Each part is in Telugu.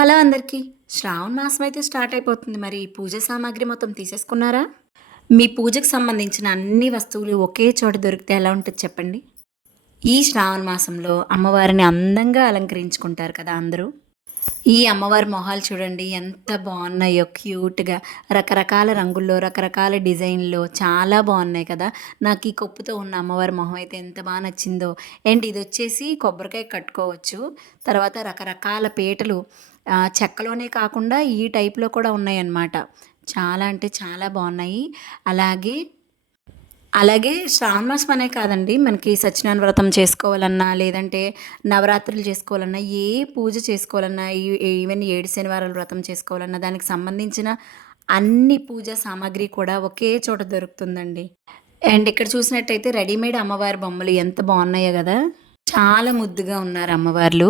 హలో అందరికీ. శ్రావణ మాసం అయితే స్టార్ట్ అయిపోతుంది. మరి పూజ సామాగ్రి మొత్తం తీసేసుకున్నారా? మీ పూజకు సంబంధించిన అన్ని వస్తువులు ఒకే చోట దొరికితే ఎలా ఉంటది చెప్పండి? ఈ శ్రావణ మాసంలో అమ్మవారిని అందంగా అలంకరించుకుంటారు కదా అందరూ. ఈ అమ్మవారి మొహాలు చూడండి ఎంత బావున్నాయో క్యూట్‌గా. రకరకాల రంగుల్లో, రకరకాల డిజైన్‌లో చాలా బావున్నాయి కదా! నాకు ఈ కొప్పుతో ఉన్న అమ్మవారి మొహం అయితే ఎంత నచ్చిందో. అండ్ ఇదొచ్చేసి కొబ్బరికాయ కట్టుకోవచ్చు. తర్వాత రకరకాల పీటలు చెక్కలోనే కాకుండా ఈ టైప్‌లో కూడా ఉన్నాయన్నమాట. చాలా అంటే చాలా బావున్నాయి. అలాగే అలాగే శ్రావణ మాసం అనే కాదండి. మనకి సత్యనారాయణ వ్రతం చేసుకోవాలన్నా, లేదంటే నవరాత్రులు చేసుకోవాలన్నా, ఏ పూజ చేసుకోవాలన్నా, ఈవెన్ 7 శనివారాల వ్రతం చేసుకోవాలన్నా, దానికి సంబంధించిన అన్ని పూజా సామాగ్రి కూడా ఒకే చోట దొరుకుతుందండి. అండ్ ఇక్కడ చూసినట్టయితే రెడీమేడ్ అమ్మవారి బొమ్మలు ఎంత బావున్నాయో గదా! చాలా ముద్దుగా ఉన్నారు అమ్మవార్లు.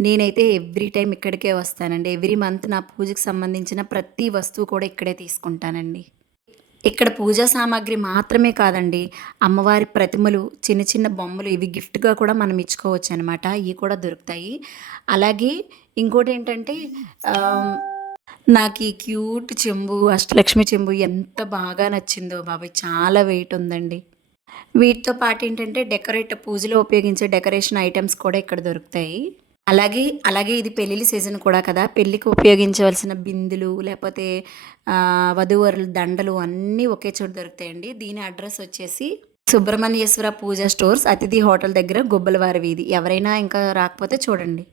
నేనైతే ఎవ్రీ టైమ్ ఇక్కడికే వస్తానండి. ఎవ్రీ మంత్ నా పూజకి సంబంధించిన ప్రతి వస్తువు కూడా ఇక్కడే తీసుకుంటానండి. ఇక్కడ పూజా సామాగ్రి మాత్రమే కాదండి. అమ్మవారి ప్రతిమలు, చిన్న చిన్న బొమ్మలు ఇవి గిఫ్ట్‌గా కూడా మనం ఇచ్చుకోవచ్చనమాట. ఇయి కూడా దొరుకుతాయి. అలాగే ఇంకోటేంటంటే ఆహ్, నాకీ క్యూట్ చెంబు, అష్టలక్ష్మి చెంబు ఎంత బాగా నచ్చిందో బాబోయ్! చాలా వెయిట్ ఉందండి. వీటితో పాటేంటంటే పూజలో ఉపయోగించే డెకరేషన్ ఐటెమ్స్ కూడా ఇక్కడ దొరుకుతాయి. అలాగే ఇది పెళ్ళిళ్ళ సీజన్ కూడా కదా! పెళ్ళికి ఉపయోగించవలసిన బిందులు, లేపోతే వధూవరుల దండలు అన్నీ ఒకే చోట దొరుకుతాయండి. దీని అడ్రెస్ వచ్చేసి సుబ్రహ్మణ్యేశ్వర పూజా స్టోర్స్, అతిథి హోటల్ దగ్గర గుబ్బలవారి వీధి. ఎవరైనా ఇంకా రాకపోతే చూడండి.